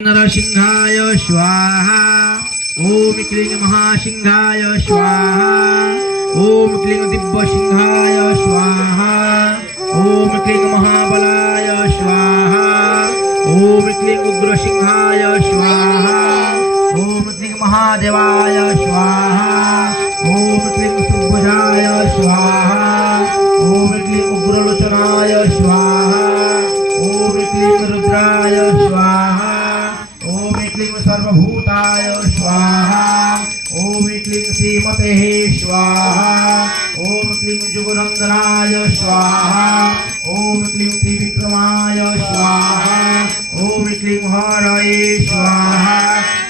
नरसिंहाय स्वाहा। ओम क्लीं महासिंहाय स्वाहा। ओम क्लीं दिव्यसिंहाय स्वाहा। ओम क्लीं महाबलाय स्वाहा। ओम क्लीं उग्रसिंहाय स्वाहा। ओम क्लीं महादेवाय स्वाहा। ओम क्लीं सुभुजाय स्वाहा। ओम क्लीं उग्रलोचनाय स्वाहा। ओम क्लीं रुद्राय स्वाहा। ओम क्लीं सर्वभूताय स्वाहा। ओम क्लीं श्रीमते स्वाहा। ओम क्लीं जुगनंदनाय स्वाहा। ओम क्लीं त्रिविक्रमाय स्वाहा। ओम क्लीं हरये स्वाहा।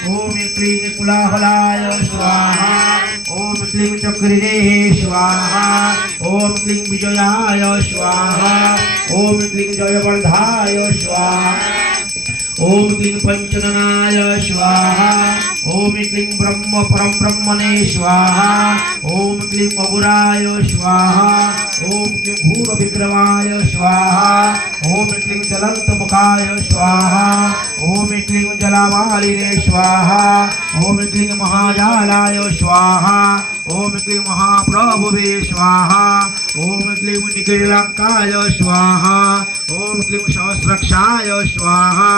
ओम क्लीं कुलाहलाय स्वाहा। ओम क्लीं चक्रिणे स्वाहा। ओम क्लीं विजयाय स्वाहा। ओम क्लीं जयवर्धाय स्वाहा। ओम क्लीं पंचननाय स्वाहा। ओम क्लीं ब्रह्म परम ब्रह्मणे स्वाहा। ओम क्लीं अगुराय स्वाहा। ओम क्लीं भूर विक्रमाय स्वाहा। ओम क्लीं जलंत मुखाय स्वाहा। ओम क्लीं जलावालिने स्वाहा। ओम क्लीं महाजालाय स्वाहा। ओम क्लीं महाप्रभुवे स्वाहा। ओम क्लीं निखिलांकाय स्वाहा। ओम क्लीं सहस्रक्षाय स्वाहा।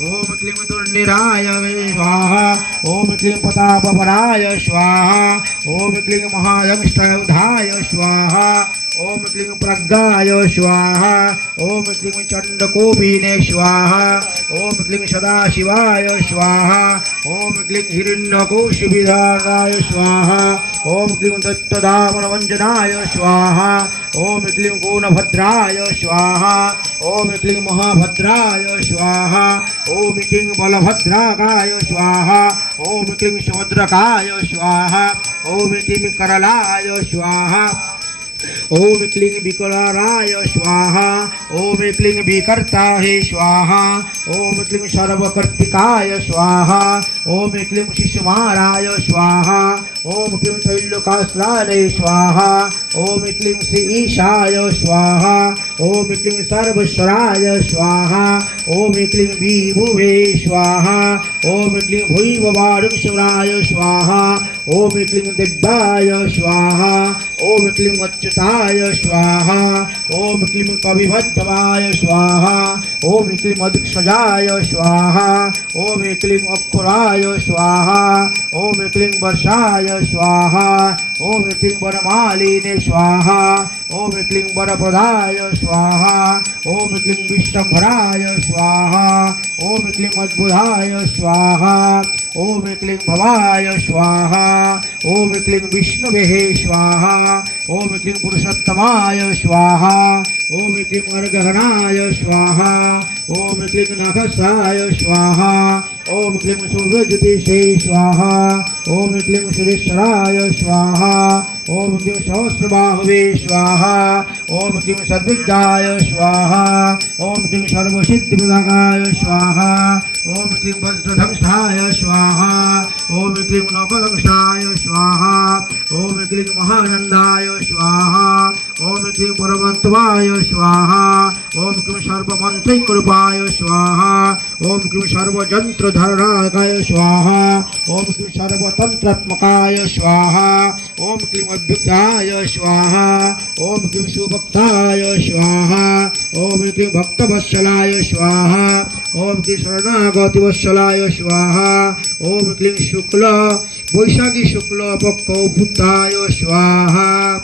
ओम क्लीं दुर्निराय स्वाहा। ओम क्लीं प्रतापपराय स्वाहा। ओम क्लीं महायंष्टयुधाय स्वाहा। ओम क्लीं प्रज्ञाय स्वाहा। ओम क्लीं चंडकोपिने स्वाहा। ओम क्लीं सदाशिवाय स्वाहा। ओम क्लीं हिरण्यकोशिविधाराय स्वाहा। ओम क्लीं दत्तदामनवंजनाय स्वाहा। ओम क्लीं गुणभद्राय स्वाहा। ओम क्लीं महाभद्राय स्वाहा। ओम क्लीं बलभद्राकाय स्वाहा। ओम क्लीं सुभद्रकाय स्वाहा। ओम क्लीं करलाय स्वाहा। ओम क्लीं विकराय स्वाहा। ओम क्लीं विकर्ताहे स्वाहा। ओम क्लीं सर्वकर्तिकाय स्वाहा। ओम क्लीं शिशुमाराय स्वाहा। ओम क्लीं त्रैलोक्यस्त्राय स्वाहा। ओम क्लीं श्री ईशाय स्वाहा। ओम क्लीं सर्वेश्वराय स्वाहा। ओम क्लीं विभुवे स्वाहा। ओम क्लीं भुववारुणेश्वराय स्वाहा। ओम क्लीं दिव्याय स्वाहा। ओम क्लीं अच्युताय स्वाहा। ओम क्लीं कविभद्रवाय स्वाहा। ओम क्लीं अदिक्षजाय स्वाहा। ओम क्लीं अक्षराय स्वाहा। ओम क्लीं वर्षाय स्वाहा। ओम क्लीं वरमालिने स्वाहा। ओम क्लीं वरप्रदाय स्वाहा। ओम क्लीं विष्णुभराय स्वाहा। ओम क्लीं अद्भुताय स्वाहा। ओम क्लीं भवाय स्वाहा। ओम क्लीं विष्णवे स्वाहा। ओम क्लीं पुरुषोत्तमाय स्वाहा। ओम क्लीं अर्घहनाय स्वाहा। ओम क्लीं नखसाय स्वाहा। ओम क्लीं सूर्यज्योतिषे स्वाहा। ओम क्लीं सुरेश्वराय स्वाहा। ओम क्लीं सहस्रबाहुवे स्वाहा। ओम क्लीं सर्वज्ञाय स्वाहा। ओम क्लीं सर्वसिद्धिप्रदाय स्वाहा। ओम क्लीं वज्रधंष्ठाय स्वाहा। ओम क्लीं नखदंष्ठाय स्वाहा। ओम क्लीं महानंदाय स्वाहा। ओम क्लीं परमत्वाय स्वाहा। ओम क्लीं सर्वमंत्रैकरूपाय स्वाहा। ओम क्लीं सर्वजंत्रधराकाय स्वाहा। ओम क्लीं सर्वतंत्रात्मकाय स्वाहा। ओम क्लीं अद्भुताय स्वाहा। ओम क्लीं सुभक्ताय स्वाहा। ओम क्लीं भक्तवत्सलाय स्वाहा। ओम क्लीं शरणागतिवत्सलाय स्वाहा। ओम क्लीं शुक्ल वैशाखी शुक्ल पक्ष भूताय स्वाहा।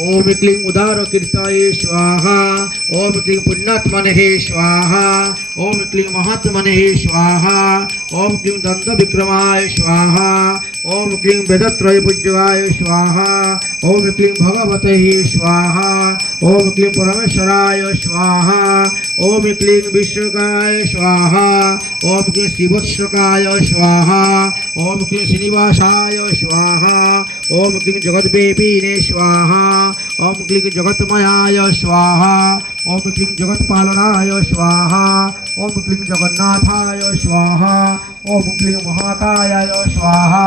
ओम क्लीं उदार कीर्ताय स्वाहा। ओम क्लीं पुण्यात्मने स्वाहा। ओम क्लीं महात्मने स्वाहा। ओम क्लीं दंत विक्रमाय स्वाहा। ओम क्लीं वेदत्रय पूज्याय स्वाहा। ओम क्लीं भगवते स्वाहा। ओम क्लीं परमेश्वराय स्वाहा। ओम क्लीं विश्वकाय स्वाहा। ओम क्लीं शिवश्रकाय स्वाहा। ओम क्लीं श्रीनिवासाय स्वाहा। ओम क्लीं जगद्व्यापिने स्वाहा। ओम क्लीं जगन्मयाय स्वाहा। ओम क्लीं जगत्पालनाय स्वाहा। ओम क्लीं जगन्नाथाय स्वाहा। ओम क्लीं महाकायाय स्वाहा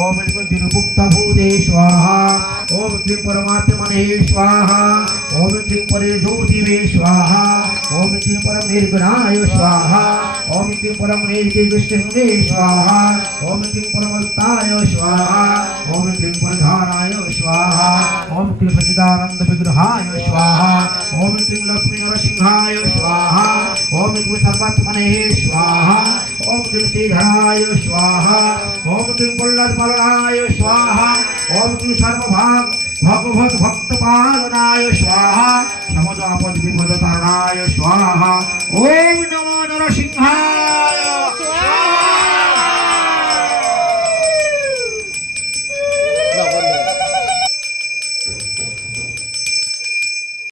ओम क्लीं तिरुभुक्तभूते स्वाहा ओम क्लीं परमात्मने स्वाहा ओम क्लीं परे ज्योतिवे स्वाहा ओम क्लीं परम निर्गुणाय स्वाहा ओम क्लीं परम निर्विष्णुवे स्वाहा ओम क्लीं परमस्ताय स्वाहा ओम क्लीं परधाराय स्वाहा ओम क्लीं सच्चिदानंद विग्रहाय स्वाहा ओम क्लीं लक्ष्मी नरसिंहाय स्वाहा ओम क्लीं सर्वात्मने स्वाहा ओम क्लीं श्रीधराय स्वाहा ओम क्लीं प्रह्लादपालनाय स्वाहा ओम क्लीं सर्वभाग भगवत भक्त पालनाय स्वाहा समदापद विपद तारणाय स्वाहा ओम नमो नरसिंहाय